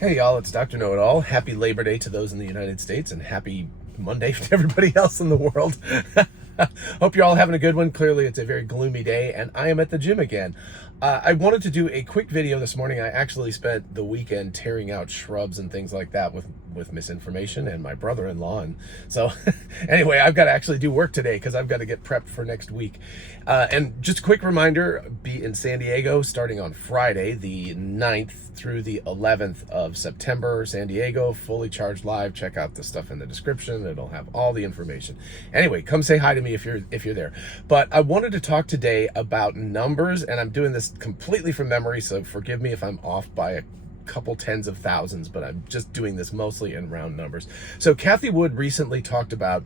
Hey y'all, it's Dr. Know-It-All. Happy Labor Day to those in the United States and happy Monday to everybody else in the world. Hope you're all having a good one. Clearly it's a very gloomy day and I am at the gym again. I wanted to do a quick video this morning. I actually spent the weekend tearing out shrubs and things like that with misinformation and my brother-in-law. And so anyway, I've got to actually do work today because I've got to get prepped for next week. And just a quick reminder, be in San Diego starting on Friday, the 9th through the 11th of September. San Diego, fully charged live. Check out the stuff in the description. It'll have all the information. Anyway, come say hi to me if you're there. But I wanted to talk today about numbers, and I'm doing this completely from memory, so forgive me if I'm off by a couple tens of thousands, but I'm just doing this mostly in round numbers. So Kathy Wood recently talked about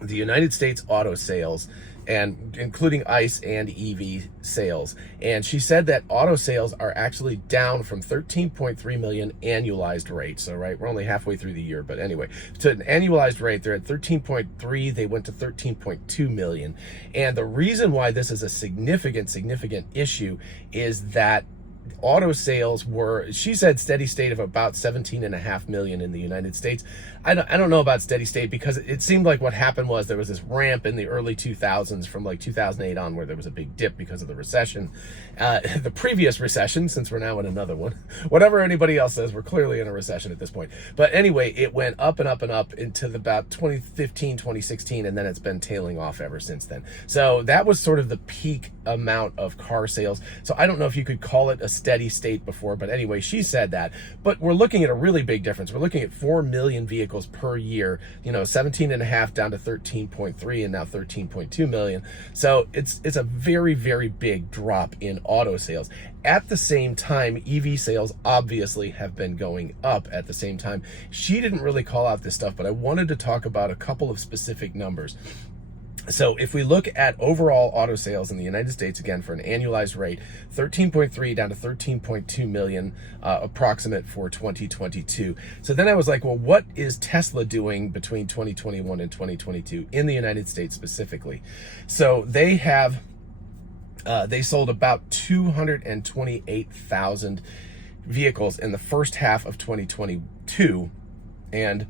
the United States auto sales, and including ICE and EV sales. And she said that auto sales are actually down from 13.3 million annualized rate. So, right, we're only halfway through the year, but anyway, to an annualized rate, they're at 13.3, they went to 13.2 million. And the reason why this is a significant issue is that auto sales were, she said, steady state of about 17.5 million in the United States. I don't know about steady state, because it seemed like what happened was there was this ramp in the early 2000s from like 2008 on where there was a big dip because of the recession. The previous recession, since we're now in another one, whatever anybody else says, we're clearly in a recession at this point. But anyway, it went up and up and up into about 2015, 2016, and then it's been tailing off ever since then. So that was sort of the peak amount of car sales. So I don't know if you could call it a steady state before, but anyway, she said that. But we're looking at a really big difference. We're looking at 4 million vehicles per year, 17.5 down to 13.3 and now 13.2 million. So it's a very big drop in auto sales. At the same time, EV sales obviously have been going up at the same time. She didn't really call out this stuff, but I wanted to talk about a couple of specific numbers. So if we look at overall auto sales in the United States, again, for an annualized rate, 13.3 down to 13.2 million approximate for 2022. So then I was like, well, what is Tesla doing between 2021 and 2022 in the United States specifically? So they have, they sold about 228,000 vehicles in the first half of 2022, and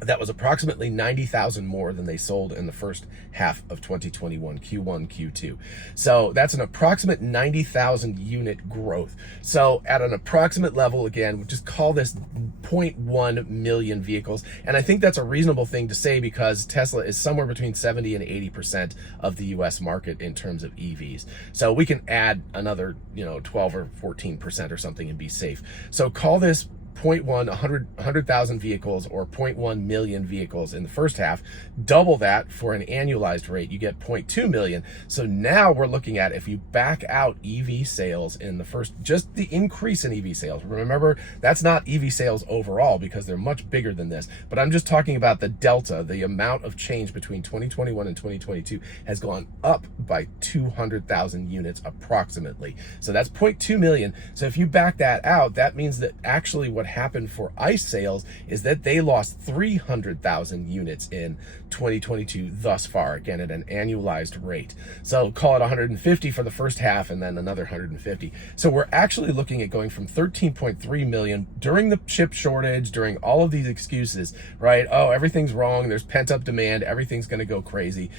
that was approximately 90,000 more than they sold in the first half of 2021, Q1, Q2. So that's an approximate 90,000 unit growth. So at an approximate level, again, we just call this 0.1 million vehicles. And I think that's a reasonable thing to say because Tesla is somewhere between 70 and 80% of the US market in terms of EVs. So we can add another, 12 or 14% or something and be safe. So call this 100,000 vehicles or 0.1 million vehicles in the first half. Double that for an annualized rate, you get 0.2 million. So now we're looking at, if you back out EV sales in the first, just the increase in EV sales. Remember, that's not EV sales overall because they're much bigger than this, but I'm just talking about the delta. The amount of change between 2021 and 2022 has gone up by 200,000 units approximately. So that's 0.2 million. So if you back that out, that means that actually what happened for ICE sales is that they lost 300,000 units in 2022 thus far, again at an annualized rate. So call it 150 for the first half and then another 150. So we're actually looking at going from 13.3 million during the chip shortage, during all of these excuses, right? Oh, everything's wrong, there's pent up demand, everything's going to go crazy.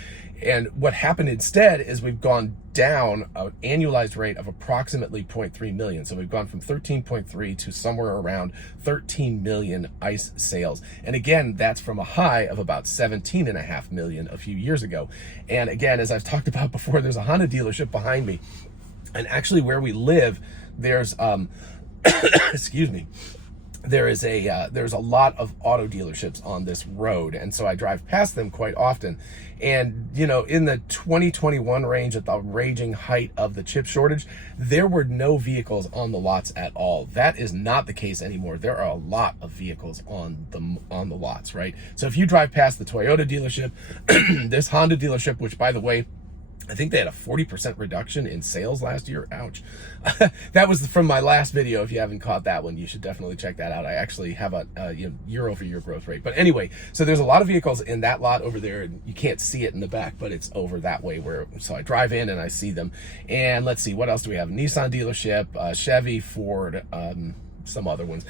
And what happened instead is we've gone down an annualized rate of approximately 0.3 million. So we've gone from 13.3 to somewhere around 13 million ICE sales. And again, that's from a high of about 17.5 million a few years ago. And again, as I've talked about before, there's a Honda dealership behind me. And actually where we live, there's, excuse me, there's a lot of auto dealerships on this road, and so I drive past them quite often. And in the 2021 range, at the raging height of the chip shortage, there were no vehicles on the lots at all. That is not the case anymore. There are a lot of vehicles on the lots, right? So if you drive past the Toyota dealership, this Honda dealership, which by the way, I think they had a 40% reduction in sales last year. Ouch. That was from my last video. If you haven't caught that one, you should definitely check that out. I actually have a year-over-year growth rate. But anyway, so there's a lot of vehicles in that lot over there. And you can't see it in the back, but it's over that way. So I drive in and I see them. And let's see, what else do we have? Nissan dealership, Chevy, Ford, some other ones.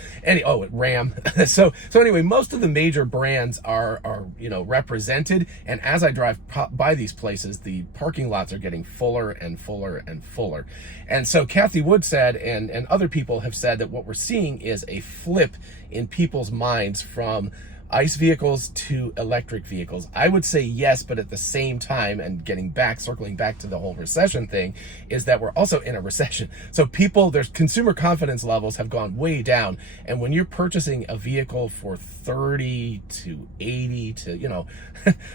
Ram. So anyway, most of the major brands are represented, and as I drive by these places, the parking lots are getting fuller and fuller and fuller. And so Kathy Wood said, and other people have said, that what we're seeing is a flip in people's minds from ICE vehicles to electric vehicles. I would say yes, but at the same time, and circling back to the whole recession thing, is that we're also in a recession. So their consumer confidence levels have gone way down. And when you're purchasing a vehicle for 30 to 80 to,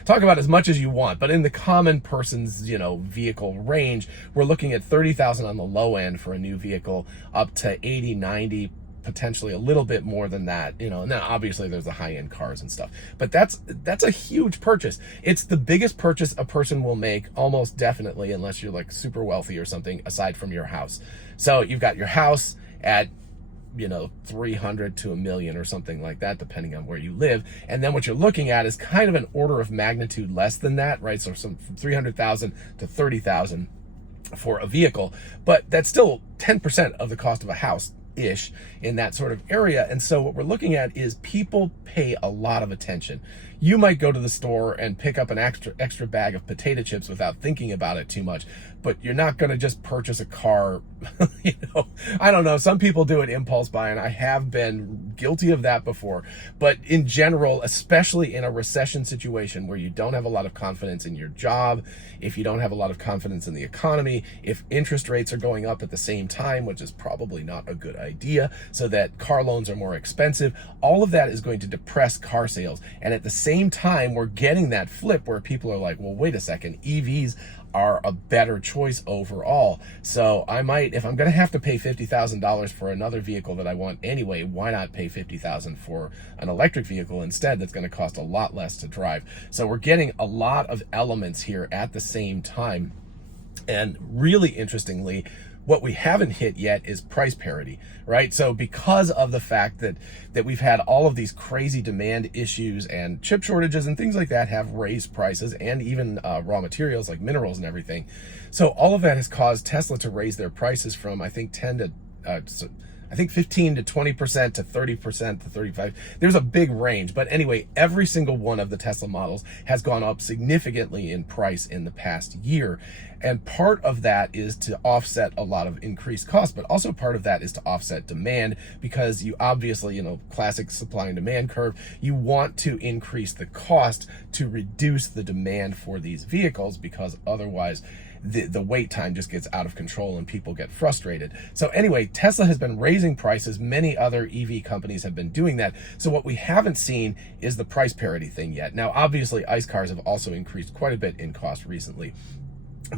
talk about as much as you want, but in the common person's, vehicle range, we're looking at 30,000 on the low end for a new vehicle, up to 80, 90, potentially a little bit more than that, and then obviously there's the high-end cars and stuff. But that's a huge purchase. It's the biggest purchase a person will make, almost definitely, unless you're like super wealthy or something, aside from your house. So you've got your house at 300 to $1 million or something like that, depending on where you live. And then what you're looking at is kind of an order of magnitude less than that, right? So from 300,000 to 30,000 for a vehicle, but that's still 10% of the cost of a house ish in that sort of area. And so what we're looking at is people pay a lot of attention. You might go to the store and pick up an extra bag of potato chips without thinking about it too much, but you're not going to just purchase a car. I don't know. Some people do it impulse buying. I have been guilty of that before, but in general, especially in a recession situation where you don't have a lot of confidence in your job, if you don't have a lot of confidence in the economy, if interest rates are going up at the same time, which is probably not a good idea, so that car loans are more expensive, all of that is going to depress car sales. And at the same time, we're getting that flip where people are like, well, wait a second, EVs are a better choice overall. So I might, if I'm going to have to pay $50,000 for another vehicle that I want anyway, why not pay $50,000 for an electric vehicle instead that's going to cost a lot less to drive? So we're getting a lot of elements here at the same time. And really interestingly, what we haven't hit yet is price parity, right? So because of the fact that we've had all of these crazy demand issues and chip shortages and things like that have raised prices, and even raw materials like minerals and everything. So all of that has caused Tesla to raise their prices from, I think, 15 to 20% to 30% to 35%. There's a big range, but anyway, every single one of the Tesla models has gone up significantly in price in the past year. And part of that is to offset a lot of increased costs, but also part of that is to offset demand, because you obviously, classic supply and demand curve, you want to increase the cost to reduce the demand for these vehicles, because otherwise the wait time just gets out of control and people get frustrated. So anyway, Tesla has been raising prices. Many other EV companies have been doing that. So what we haven't seen is the price parity thing yet. Now, obviously, ICE cars have also increased quite a bit in cost recently.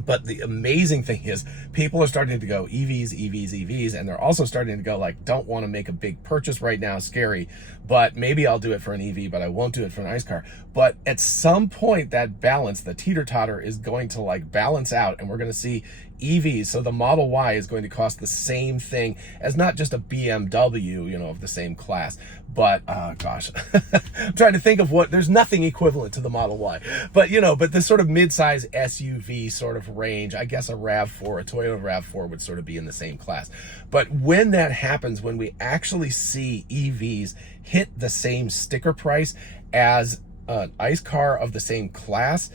But the amazing thing is people are starting to go EVs, EVs, EVs, and they're also starting to go like, don't want to make a big purchase right now, scary, but maybe I'll do it for an EV, but I won't do it for an ICE car. But at some point, that balance, the teeter-totter, is going to like balance out, and we're going to see EVs. So the Model Y is going to cost the same thing as not just a BMW, of the same class, but gosh, I'm trying to think of there's nothing equivalent to the Model Y, but but this sort of mid-size SUV sort of range, I guess a RAV4, a Toyota RAV4 would sort of be in the same class. But when that happens, when we actually see EVs hit the same sticker price as an ICE car of the same class,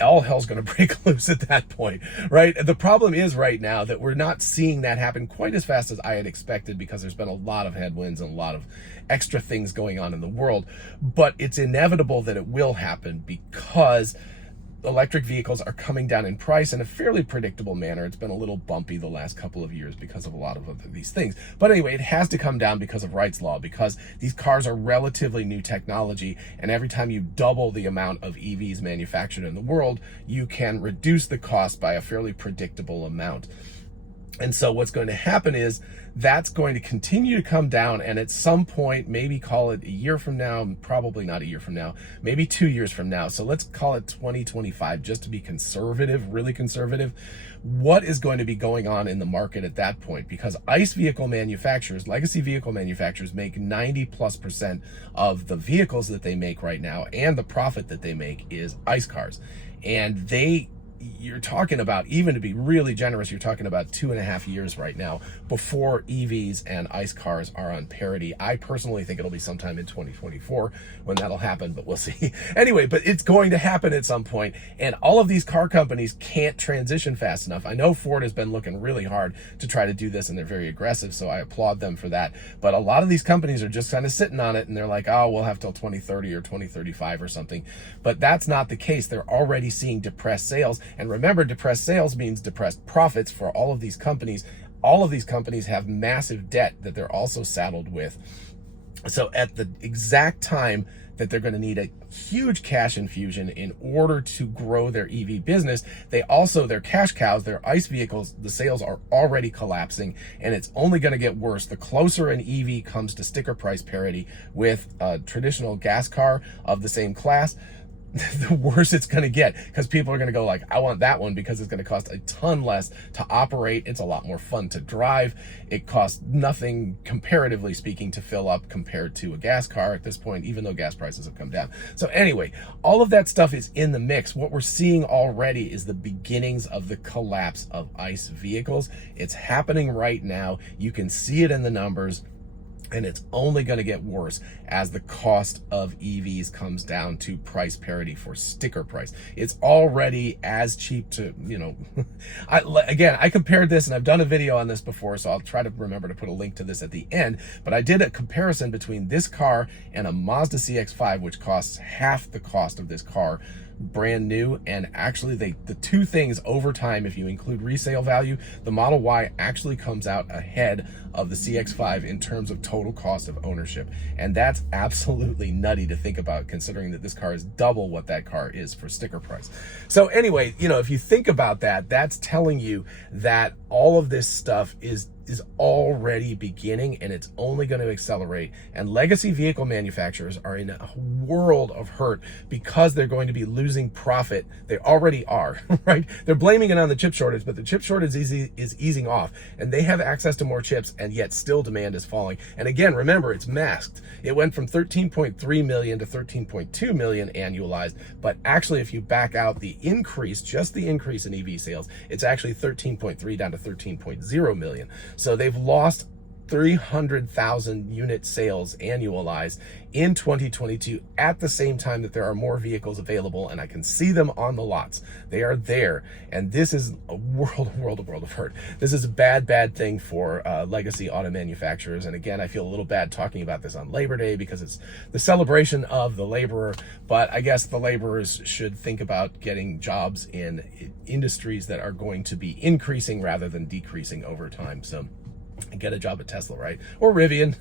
all hell's going to break loose at that point, right? The problem is right now that we're not seeing that happen quite as fast as I had expected, because there's been a lot of headwinds and a lot of extra things going on in the world. But it's inevitable that it will happen, because electric vehicles are coming down in price in a fairly predictable manner. It's been a little bumpy the last couple of years because of a lot of these things. But anyway, it has to come down because of Wright's Law, because these cars are relatively new technology, and every time you double the amount of EVs manufactured in the world, you can reduce the cost by a fairly predictable amount. And so what's going to happen is that's going to continue to come down, and at some point, maybe call it a year from now, probably not a year from now, maybe 2 years from now. So let's call it 2025, just to be conservative, really conservative. What is going to be going on in the market at that point? Because ICE vehicle manufacturers, legacy vehicle manufacturers, make 90+% of the vehicles that they make right now, and the profit that they make is ICE cars. And they you're talking about, even to be really generous, you're talking about 2.5 years right now before EVs and ICE cars are on parity. I personally think it'll be sometime in 2024 when that'll happen, but we'll see. Anyway, but it's going to happen at some point, and all of these car companies can't transition fast enough. I know Ford has been looking really hard to try to do this, and they're very aggressive, so I applaud them for that. But a lot of these companies are just kind of sitting on it, and they're like, oh, we'll have till 2030 or 2035 or something. But that's not the case. They're already seeing depressed sales. And remember, depressed sales means depressed profits for all of these companies. All of these companies have massive debt that they're also saddled with. So at the exact time that they're going to need a huge cash infusion in order to grow their EV business, their cash cows, their ICE vehicles, the sales are already collapsing, and it's only going to get worse. The closer an EV comes to sticker price parity with a traditional gas car of the same class, the worse it's going to get, because people are going to go like, I want that one because it's going to cost a ton less to operate. It's a lot more fun to drive. It costs nothing, comparatively speaking, to fill up compared to a gas car at this point, even though gas prices have come down. So anyway, all of that stuff is in the mix. What we're seeing already is the beginnings of the collapse of ICE vehicles. It's happening right now. You can see it in the numbers. And it's only going to get worse as the cost of EVs comes down to price parity for sticker price. It's already as cheap to, I compared this, and I've done a video on this before, so I'll try to remember to put a link to this at the end. But I did a comparison between this car and a Mazda CX-5, which costs half the cost of this car, brand new. And actually the two things over time, if you include resale value, the Model Y actually comes out ahead of the CX-5 in terms of total cost of ownership. And that's absolutely nutty to think about, considering that this car is double what that car is for sticker price. So anyway, if you think about that, that's telling you that all of this stuff is already beginning, and it's only going to accelerate. And legacy vehicle manufacturers are in a world of hurt because they're going to be losing profit. They already are, right? They're blaming it on the chip shortage, but the chip shortage is easing off, and they have access to more chips, and yet still demand is falling. And again, remember, it's masked. It went from 13.3 million to 13.2 million annualized, but actually, if you back out the increase, just the increase in EV sales, it's actually 13.3 down to 13.0 million. So they've lost 300,000 unit sales annualized in 2022 at the same time that there are more vehicles available, and I can see them on the lots. They are there, and this is a world of hurt. This is a bad thing for legacy auto manufacturers. And again, I feel a little bad talking about this on Labor Day because it's the celebration of the laborer, but I guess the laborers should think about getting jobs in industries that are going to be increasing rather than decreasing over time. So get a job at Tesla, right? Or Rivian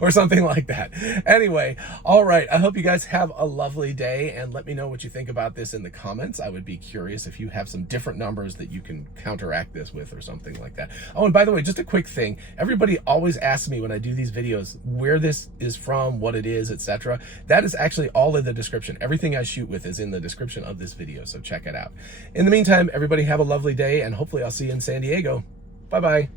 or something like that. Anyway, all right. I hope you guys have a lovely day, and let me know what you think about this in the comments. I would be curious if you have some different numbers that you can counteract this with or something like that. Oh, and by the way, just a quick thing. Everybody always asks me when I do these videos where this is from, what it is, etc. That is actually all in the description. Everything I shoot with is in the description of this video, so check it out. In the meantime, everybody have a lovely day, and hopefully I'll see you in San Diego. Bye-bye.